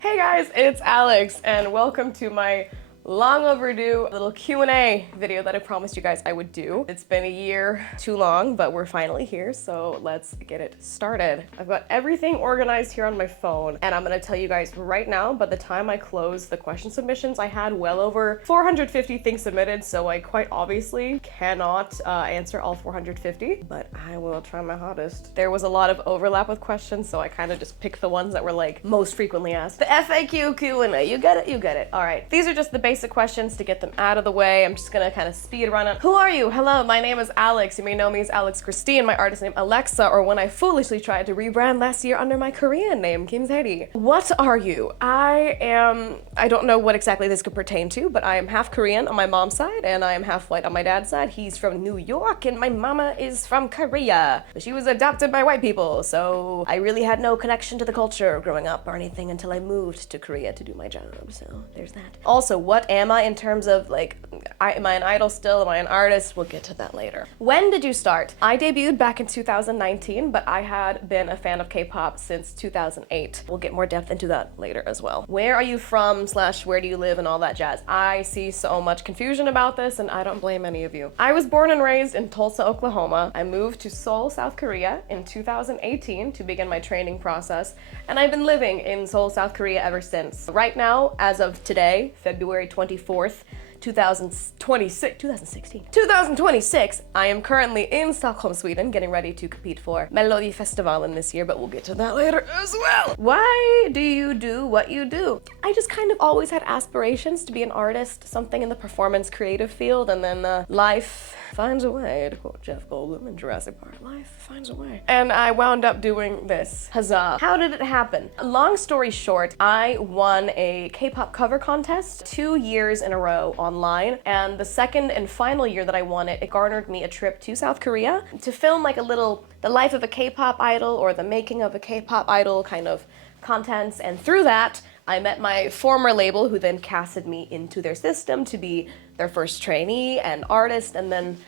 Hey guys, it's Alex and welcome to my long overdue little Q&A video that I promised you guys I would do. It's been a year too long, but we're finally here, so let's get it started. I've got everything organized here on my phone, and I'm gonna tell you guys right now, by the time I close the question submissions, I had well over 450 things submitted, so I quite obviously cannot answer all 450, but I will try my hardest. There was a lot of overlap with questions, so I kind of just picked the ones that were like most frequently asked. The FAQ Q&A, you get it, you get it. All right, these are just the basic questions to get them out of the way. I'm just gonna kind of speed run it. Who are you? Hello, my name is Alex. You may know me as Alex Christine, my artist name Alexa, or when I foolishly tried to rebrand last year under my Korean name, Kim Sae-ri. What are you? I don't know what exactly this could pertain to, but I am half Korean on my mom's side, and I am half white on my dad's side. He's from New York, and my mama is from Korea. She was adopted by white people, so I really had no connection to the culture growing up or anything until I moved to Korea to do my job, so there's that. Also, what am I in terms of like, am I an idol still? Am I an artist? We'll get to that later. When did you start? I debuted back in 2019, but I had been a fan of K-pop since 2008. We'll get more depth into that later as well. Where are you from / where do you live and all that jazz? I see so much confusion about this, and I don't blame any of you. I was born and raised in Tulsa, Oklahoma. I moved to Seoul, South Korea in 2018 to begin my training process, and I've been living in Seoul, South Korea ever since. Right now, as of today, February 24th, 2026, I am currently in Stockholm, Sweden, getting ready to compete for Melodifestivalen this year, but we'll get to that later as well. Why do you do what you do? I just kind of always had aspirations to be an artist, something in the performance creative field, and then life finds a way, to quote Jeff Goldblum in Jurassic Park. Life finds a way. And I wound up doing this. Huzzah. How did it happen? Long story short, I won a K-pop cover contest 2 years in a row online, and the second and final year that I won it, it garnered me a trip to South Korea to film like a little, the life of a K-pop idol or the making of a K-pop idol kind of contents, and through that, I met my former label, who then casted me into their system to be their first trainee and artist, and then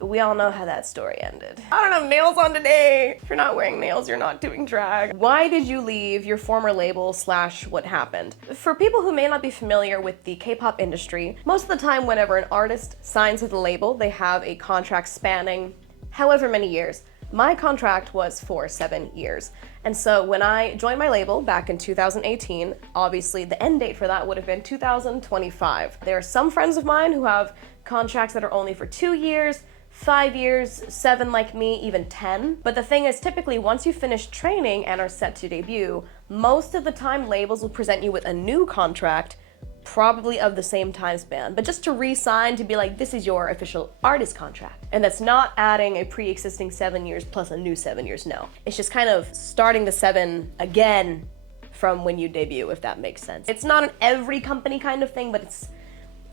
we all know how that story ended. I don't have nails on today. If you're not wearing nails, you're not doing drag. Why did you leave your former label / what happened? For people who may not be familiar with the K-pop industry, most of the time whenever an artist signs with a label, they have a contract spanning however many years. My contract was for 7 years. And so when I joined my label back in 2018, obviously the end date for that would have been 2025. There are some friends of mine who have contracts that are only for 2 years, 5 years, 7 like me, even 10. But the thing is, typically once you finish training and are set to debut, most of the time labels will present you with a new contract, probably of the same time span, but just to re-sign, to be like, this is your official artist contract. And that's not adding a pre-existing 7 years plus a new 7 years, no. It's just kind of starting the 7 again from when you debut, if that makes sense. It's not an every company kind of thing, but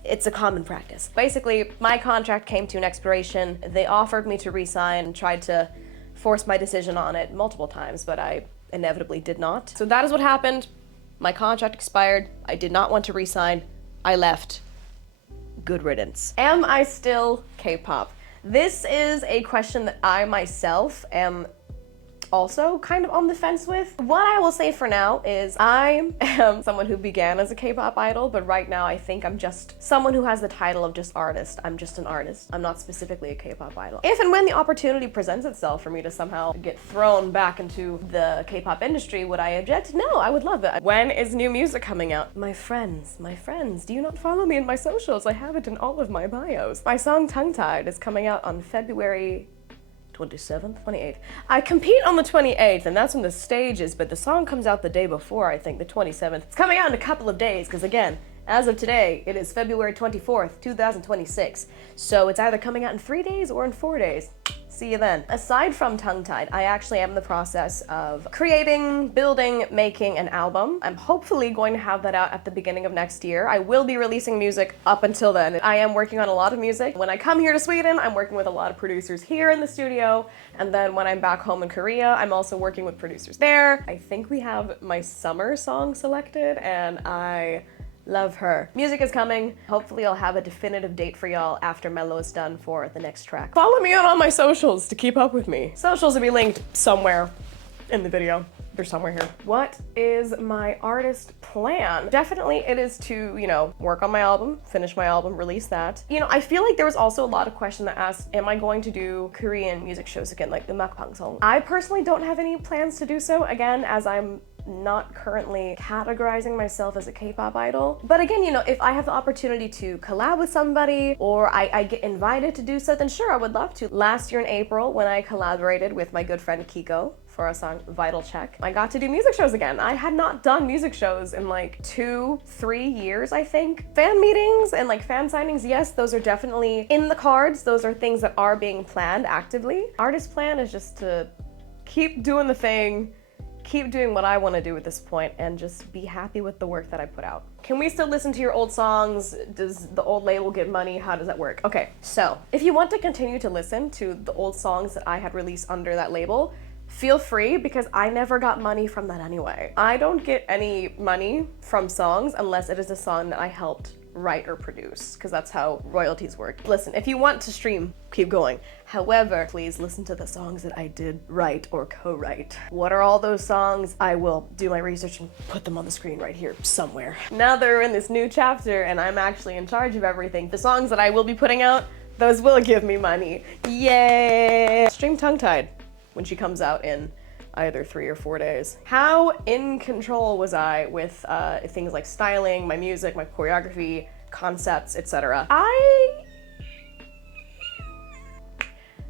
it's a common practice. Basically, my contract came to an expiration. They offered me to re-sign and tried to force my decision on it multiple times, but I inevitably did not. So that is what happened. My contract expired. I did not want to re-sign. I left. Good riddance. Am I still K-pop? This is a question that I myself am also kind of on the fence with. What I will say for now is I am someone who began as a K-pop idol, but right now I think I'm just someone who has the title of just artist. I'm just an artist. I'm not specifically a K-pop idol. If and when the opportunity presents itself for me to somehow get thrown back into the K-pop industry, would I object? No, I would love it. When is new music coming out? My friends, do you not follow me in my socials? I have it in all of my bios. My song Tongue Tied is coming out on February 27th? 28th. I compete on the 28th, and that's when the stage is, but the song comes out the day before, I think, the 27th. It's coming out in a couple of days, because again, as of today, it is February 24th, 2026. So it's either coming out in 3 days or in 4 days. See you then. Aside from Tongue Tied, I actually am in the process of creating, building, making an album. I'm hopefully going to have that out at the beginning of next year. I will be releasing music up until then. I am working on a lot of music. When I come here to Sweden, I'm working with a lot of producers here in the studio. And then when I'm back home in Korea, I'm also working with producers there. I think we have my summer song selected, and I love her. Music is coming. Hopefully I'll have a definitive date for y'all after Melo is done for the next track. Follow me on all my socials to keep up with me. Socials will be linked somewhere in the video. They're somewhere here. What is my artist plan? Definitely it is to, you know, work on my album, finish my album, release that. You know, I feel like there was also a lot of question that asked, am I going to do Korean music shows again, like the makbangseong? I personally don't have any plans to do so, again, as I'm not currently categorizing myself as a K-pop idol. But again, you know, if I have the opportunity to collab with somebody or I get invited to do so, then sure, I would love to. Last year in April, when I collaborated with my good friend Kiko for our song Vital Check, I got to do music shows again. I had not done music shows in like 2-3 years, I think. Fan meetings and like fan signings, yes, those are definitely in the cards. Those are things that are being planned actively. Artist plan is just to keep doing the thing, keep doing what I want to do at this point, and just be happy with the work that I put out. Can we still listen to your old songs? Does the old label get money? How does that work? Okay, so if you want to continue to listen to the old songs that I had released under that label, feel free, because I never got money from that anyway. I don't get any money from songs unless it is a song that I helped write or produce, because that's how royalties work. Listen, if you want to stream, keep going. However, please listen to the songs that I did write or co-write. What are all those songs? I will do my research and put them on the screen right here somewhere. Now that we're in this new chapter and I'm actually in charge of everything, the songs that I will be putting out, those will give me money. Yay! Stream Tongue-Tied when she comes out in either 3 or 4 days. How in control was I with things like styling, my music, my choreography, concepts, etc.?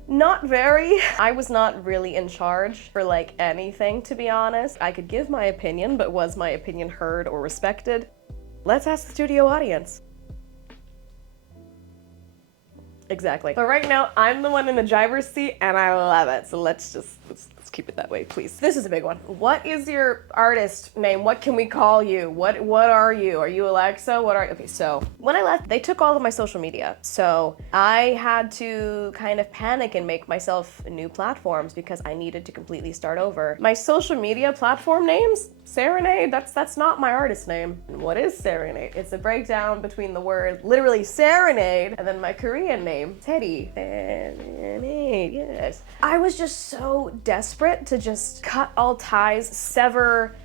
Not very. I was not really in charge for like anything, to be honest. I could give my opinion, but was my opinion heard or respected? Let's ask the studio audience. Exactly. But right now, I'm the one in the driver's seat and I love it. So let's keep it that way, please. This is a big one. What is your artist name? What can we call you? What are you? Are you Alexa? What are you? Okay, so when I left, they took all of my social media. So I had to kind of panic and make myself new platforms because I needed to completely start over. My social media platform names? Serenade, that's not my artist name. And what is Serenade? It's a breakdown between the word literally serenade and then my Korean name, Teddy. Serenade, yes. I was just so desperate to just cut all ties, sever,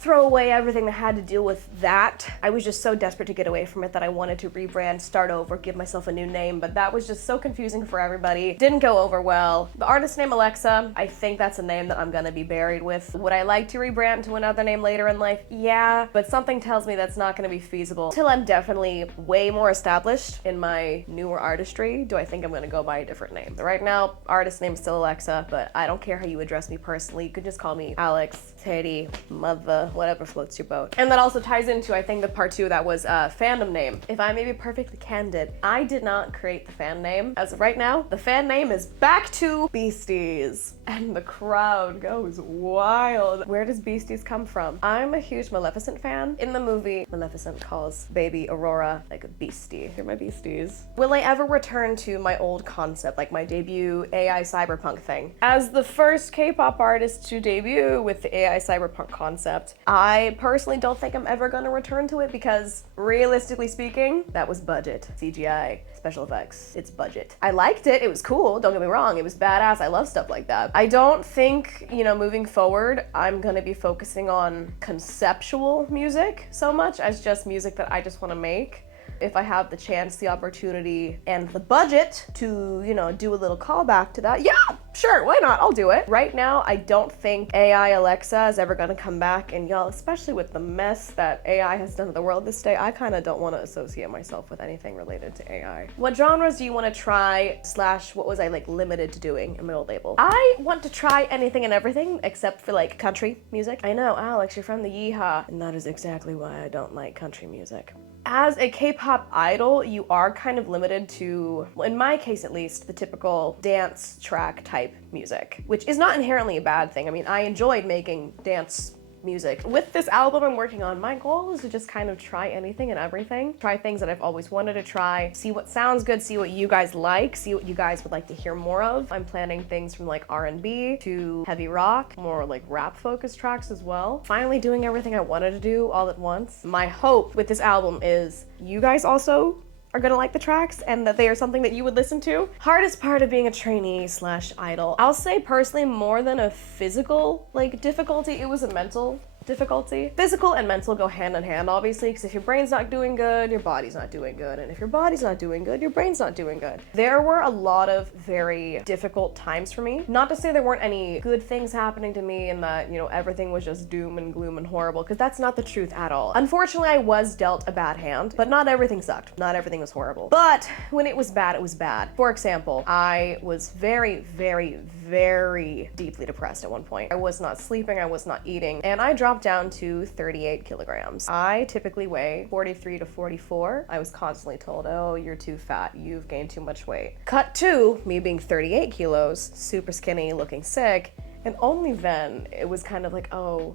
throw away everything that had to deal with that. I was just so desperate to get away from it that I wanted to rebrand, start over, give myself a new name, but that was just so confusing for everybody. Didn't go over well. The artist name Alexa, I think that's a name that I'm gonna be buried with. Would I like to rebrand to another name later in life? Yeah, but something tells me that's not gonna be feasible. Till I'm definitely way more established in my newer artistry, do I think I'm gonna go by a different name. But right now, artist name is still Alexa, but I don't care how you address me personally. You could just call me Alex, Teddy, Mother, whatever floats your boat. And that also ties into, I think, the part 2 that was fandom name. If I may be perfectly candid, I did not create the fan name. As of right now, the fan name is Back to Beasties. And the crowd goes wild. Where does Beasties come from? I'm a huge Maleficent fan. In the movie, Maleficent calls baby Aurora like a beastie. You're my beasties. Will I ever return to my old concept, like my debut AI cyberpunk thing? As the first K-pop artist to debut with the AI cyberpunk concept, I personally don't think I'm ever gonna return to it because realistically speaking, that was budget. CGI, special effects, it's budget. I liked it, it was cool, don't get me wrong, it was badass, I love stuff like that. I don't think, you know, moving forward, I'm gonna be focusing on conceptual music so much as just music that I just wanna make. If I have the chance, the opportunity, and the budget to, you know, do a little callback to that, yeah, sure, why not? I'll do it. Right now, I don't think AI Alexa is ever gonna come back, and y'all, especially with the mess that AI has done to the world this day, I kind of don't want to associate myself with anything related to AI. What genres do you want to try, / what was I like limited to doing in my old label? I want to try anything and everything except for like country music. I know, Alex, you're from the Yeehaw, and that is exactly why I don't like country music. As a K-pop idol, you are kind of limited to, in my case at least, the typical dance track type music, which is not inherently a bad thing. I mean, I enjoyed making dance music. With this album I'm working on, my goal is to just kind of try anything and everything. Try things that I've always wanted to try, see what sounds good, see what you guys like, see what you guys would like to hear more of. I'm planning things from like R&B to heavy rock, more like rap focused tracks as well. Finally doing everything I wanted to do all at once. My hope with this album is you guys also are gonna like the tracks and that they are something that you would listen to. Hardest part of being a trainee slash idol. I'll say personally more than a physical like difficulty, it was a mental difficulty. Physical and mental go hand in hand, obviously, because if your brain's not doing good, your body's not doing good. And if your body's not doing good, your brain's not doing good. There were a lot of very difficult times for me. Not to say there weren't any good things happening to me and that, you know, everything was just doom and gloom and horrible, because that's not the truth at all. Unfortunately, I was dealt a bad hand, but not everything sucked. Not everything was horrible. But when it was bad, it was bad. For example, I was very, very, very deeply depressed at one point. I was not sleeping, I was not eating, and I dropped down to 38 kilograms. I typically weigh 43 to 44. I was constantly told, oh, you're too fat, you've gained too much weight. Cut to me being 38 kilos, super skinny, looking sick, and only then it was kind of like, oh,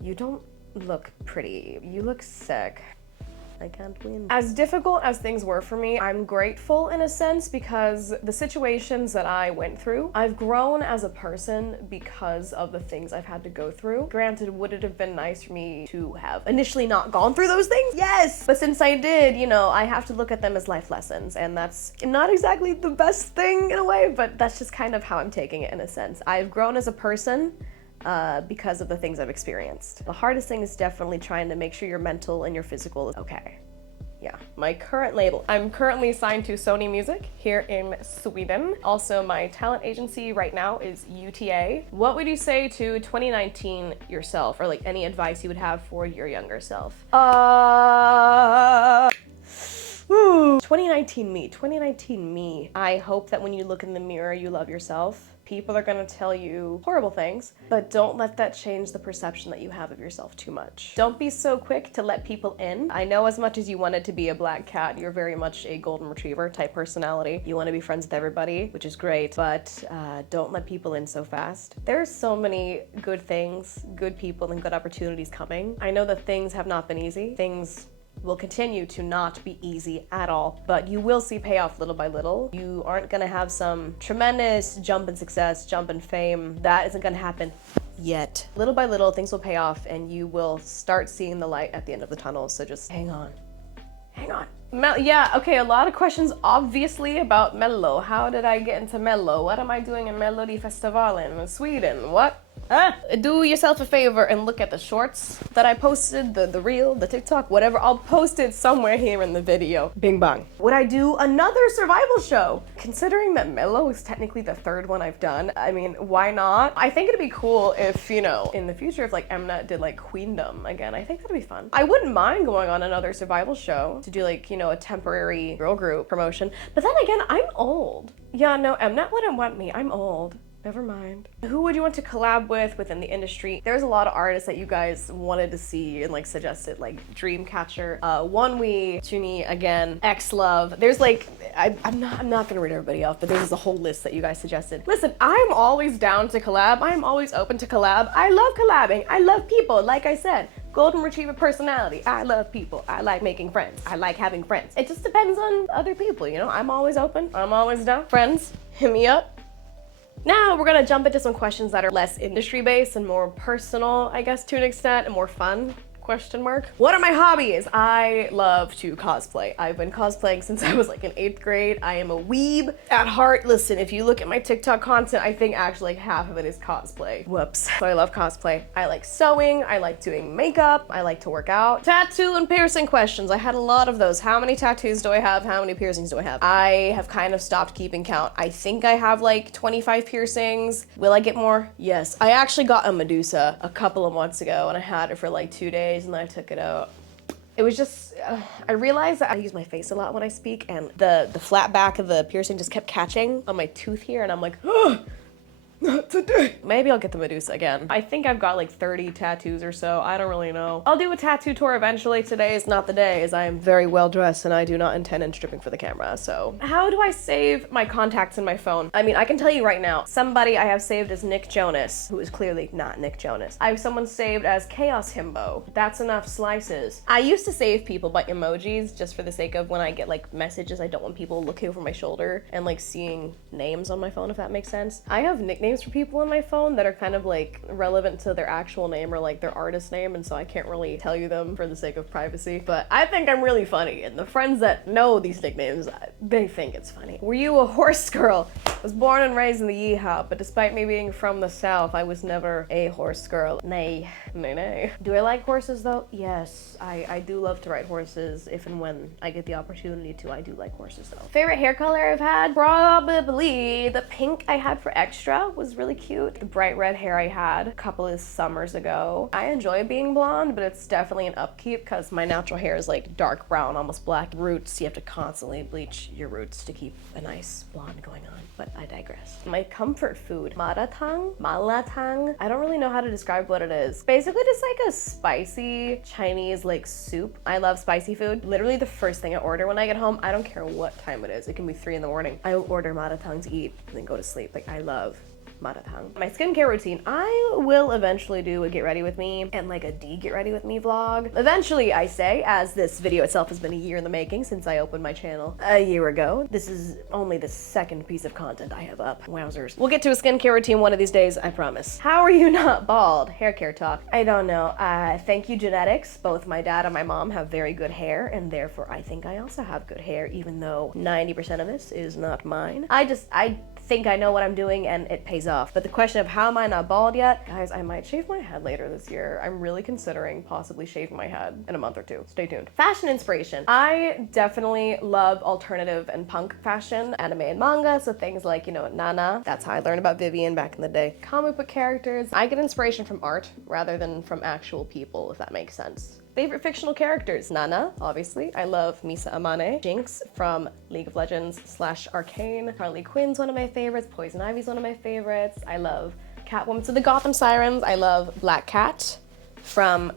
you don't look pretty, you look sick. I can't win. As difficult as things were for me, I'm grateful in a sense because the situations that I went through, I've grown as a person because of the things I've had to go through. Granted, would it have been nice for me to have initially not gone through those things? Yes! But since I did, you know, I have to look at them as life lessons, and that's not exactly the best thing in a way, but that's just kind of how I'm taking it in a sense. I've grown as a person because of the things I've experienced. The hardest thing is definitely trying to make sure your mental and your physical is okay. Yeah, my current label. I'm currently signed to Sony Music here in Sweden. Also, my talent agency right now is UTA. What would you say to 2019 yourself, or like any advice you would have for your younger self? 2019 me. I hope that when you look in the mirror, you love yourself. People are gonna tell you horrible things, but don't let that change the perception that you have of yourself too much. Don't be so quick to let people in. I know as much as you wanted to be a black cat, you're very much a golden retriever type personality. You wanna be friends with everybody, which is great, but don't let people in so fast. There's so many good things, good people, and good opportunities coming. I know that things have not been easy. Things will continue to not be easy at all, but you will see payoff little by little. You aren't gonna have some tremendous jump in success, jump in fame. That isn't gonna happen yet. Little by little, things will pay off and you will start seeing the light at the end of the tunnel, so just hang on. Hang on. Yeah, okay, a lot of questions obviously about Mello. How did I get into Mello? What am I doing in Melodifestivalen in Sweden? What? Do yourself a favor and look at the shorts that I posted, the reel, the TikTok, whatever. I'll post it somewhere here in the video. Bing bang. Would I do another survival show? Considering that Mello is technically the third one I've done, I mean, why not? I think it'd be cool if, you know, in the future, if like Mnet did like Queendom again. I think that'd be fun. I wouldn't mind going on another survival show to do like, you know, a temporary girl group promotion. But then again, I'm old. Yeah, no, Mnet wouldn't want me. I'm old. Never mind. Who would you want to collab with within the industry? There's a lot of artists that you guys wanted to see and like suggested, like Dreamcatcher, OneWe, Trainee again, X-Love. There's like, I'm not gonna read everybody off, but there's a whole list that you guys suggested. Listen, I'm always down to collab. I'm always open to collab. I love collabing. I love people, like I said. Golden retriever personality. I love people. I like making friends. I like having friends. It just depends on other people, you know? I'm always open. I'm always down. Friends, hit me up. Now we're gonna jump into some questions that are less industry-based and more personal, I guess, to an extent, and more fun. Question mark. What are my hobbies? I love to cosplay. I've been cosplaying since I was like in 8th grade. I am a weeb at heart. Listen, if you look at my TikTok content, I think actually like half of it is cosplay. Whoops. So I love cosplay. I like sewing. I like doing makeup. I like to work out. Tattoo and piercing questions. I had a lot of those. How many tattoos do I have? How many piercings do I have? I have kind of stopped keeping count. I think I have like 25 piercings. Will I get more? Yes. I actually got a Medusa a couple of months ago and I had it for like 2 days. And then I took it out. It was just, I realized that I use my face a lot when I speak and the flat back of the piercing just kept catching on my tooth here and I'm like, oh, not today. Maybe I'll get the Medusa again. I think I've got like 30 tattoos or so. I don't really know. I'll do a tattoo tour eventually. Today is not the day as I am very well dressed and I do not intend on stripping for the camera. So how do I save my contacts in my phone? I mean, I can tell you right now, somebody I have saved as Nick Jonas, who is clearly not Nick Jonas. I have someone saved as Chaos Himbo. That's enough slices. I used to save people by emojis just for the sake of when I get like messages, I don't want people looking over my shoulder and like seeing names on my phone, if that makes sense. I have nicknames nicknames for people on my phone that are kind of like relevant to their actual name or like their artist name, and so I can't really tell you them for the sake of privacy. But I think I'm really funny, and the friends that know these nicknames, they think it's funny. Were you a horse girl? I was born and raised in the Yeehaw, but despite me being from the South, I was never a horse girl. Nay, nay, nay. Do I like horses though? Yes, I do love to ride horses if and when I get the opportunity to. I do like horses though. Favorite hair color I've had? Probably the pink I had for Extra was really cute. The bright red hair I had a couple of summers ago. I enjoy being blonde, but it's definitely an upkeep because my natural hair is like dark brown, almost black. Roots, you have to constantly bleach your roots to keep a nice blonde going on, but I digress. My comfort food, malatang. I don't really know how to describe what it is. Basically just like a spicy Chinese like soup. I love spicy food. Literally the first thing I order when I get home, I don't care what time it is. It can be 3 in the morning. I will order malatang to eat and then go to sleep. Like, I love maratang. My skincare routine, I will eventually do a get ready with me and like a get ready with me vlog. Eventually, I say, as this video itself has been a year in the making since I opened my channel a year ago. This is only the second piece of content I have up. Wowzers. We'll get to a skincare routine one of these days, I promise. How are you not bald? Hair care talk. I don't know. Thank you, genetics. Both my dad and my mom have very good hair, and therefore I think I also have good hair, even though 90% of this is not mine. I think I know what I'm doing and it pays off. But the question of how am I not bald yet? Guys, I might shave my head later this year. I'm really considering possibly shaving my head in a month or two. Stay tuned. Fashion inspiration. I definitely love alternative and punk fashion, anime and manga, so things like, you know, Nana. That's how I learned about Vivian back in the day. Comic book characters. I get inspiration from art rather than from actual people, if that makes sense. Favorite fictional characters? Nana, obviously. I love Misa Amane. Jinx from League of Legends / Arcane. Harley Quinn's one of my favorites. Poison Ivy's one of my favorites. I love Catwoman. So the Gotham Sirens. I love Black Cat from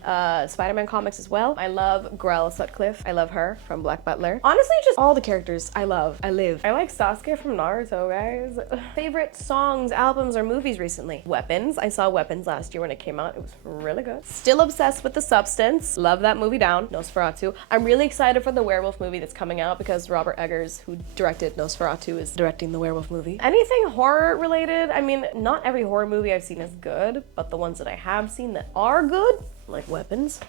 Spider-Man comics as well. I love Grell Sutcliffe. I love her from Black Butler. Honestly, just all the characters I love. I live. I like Sasuke from Naruto, guys. Favorite songs, albums, or movies recently? Weapons. I saw Weapons last year when it came out. It was really good. Still obsessed with The Substance. Love that movie down. Nosferatu. I'm really excited for the werewolf movie that's coming out because Robert Eggers, who directed Nosferatu, is directing the werewolf movie. Anything horror related? I mean, not every horror movie I've seen is good, but the ones that I have seen that are good, like Weapons.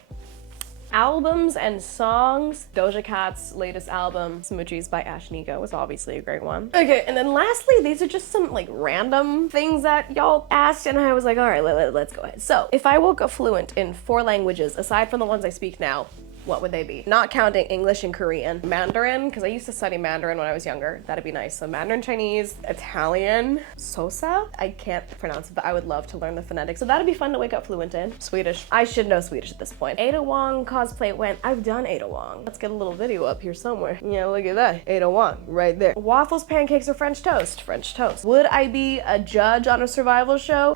Albums and songs. Doja Cat's latest album, Smoochies by Ashnika, was obviously a great one. Okay, and then lastly, these are just some like random things that y'all asked, and I was like, all right, let's go ahead. So, if I woke up fluent in 4 languages, aside from the ones I speak now, what would they be? Not counting English and Korean. Mandarin, because I used to study Mandarin when I was younger. That'd be nice. So Mandarin, Chinese, Italian, Sosa. I can't pronounce it, but I would love to learn the phonetics. So that'd be fun to wake up fluent in. Swedish. I should know Swedish at this point. Ada Wong cosplay went. I've done Ada Wong. Let's get a little video up here somewhere. Yeah, look at that. Ada Wong, right there. Waffles, pancakes, or French toast? French toast. Would I be a judge on a survival show?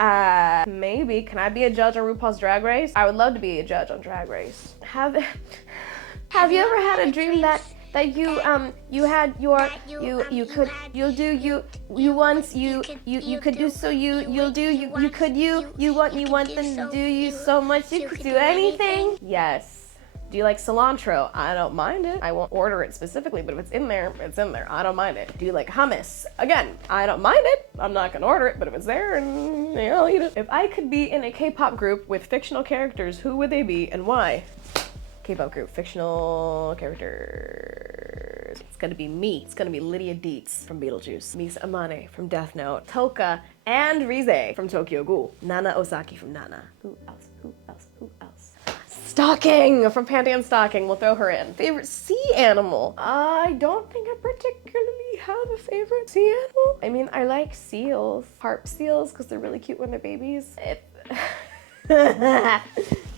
Maybe. Can I be a judge on RuPaul's Drag Race? I would love to be a judge on Drag Race. Have you ever had a dream that you want them to do you so much you could do anything? Yes. Do you like cilantro? I don't mind it. I won't order it specifically, but if it's in there, it's in there. I don't mind it. Do you like hummus? Again, I don't mind it. I'm not gonna order it, but if it's there, and yeah, I'll eat it. If I could be in a K-pop group with fictional characters, who would they be and why? K-pop group, fictional characters. It's gonna be me. It's gonna be Lydia Dietz from Beetlejuice, Misa Amane from Death Note, Toka and Rize from Tokyo Ghoul, Nana Osaki from Nana. Who else? Stocking from Panty and Stocking. We'll throw her in. Favorite sea animal? I don't think I particularly have a favorite sea animal. I mean, I like seals, harp seals, because they're really cute when they're babies.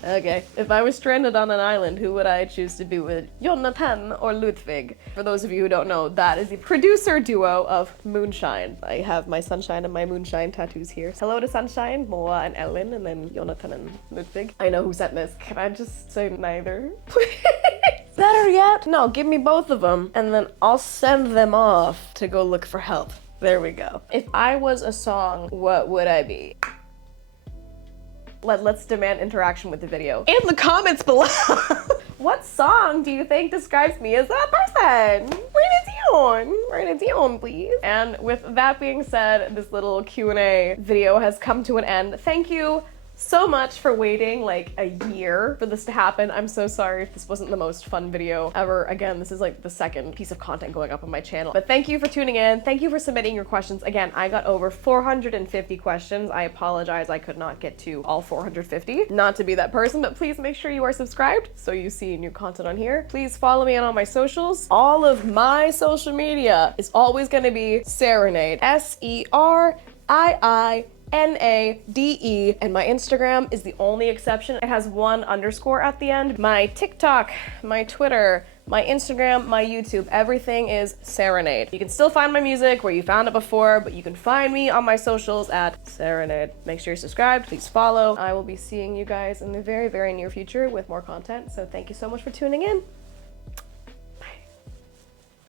Okay, if I was stranded on an island, who would I choose to be with? Jonathan or Ludwig? For those of you who don't know, that is the producer duo of Moonshine. I have my Sunshine and my Moonshine tattoos here. Hello to Sunshine, Moa and Ellen, and then Jonathan and Ludwig. I know who sent this. Can I just say neither? Please? Better yet, no, give me both of them, and then I'll send them off to go look for help. There we go. If I was a song, what would I be? Let's demand interaction with the video. In the comments below! What song do you think describes me as a person? Write it down, please. And with that being said, this little Q&A video has come to an end. Thank you so much for waiting like a year for this to happen. I'm so sorry if this wasn't the most fun video ever. Again, this is like the second piece of content going up on my channel. But thank you for tuning in. Thank you for submitting your questions. Again, I got over 450 questions. I apologize I could not get to all 450. Not to be that person, but please make sure you are subscribed so you see new content on here. Please follow me on all my socials. All of my social media is always gonna be Serenade. SERIINADE, and my Instagram is the only exception. It has 1 underscore at the end. My TikTok, my Twitter, my Instagram, my YouTube, everything is Serenade. You can still find my music where you found it before, but you can find me on my socials at Serenade. Make sure you're subscribed, please follow. I will be seeing you guys in the very, very near future with more content, so thank you so much for tuning in.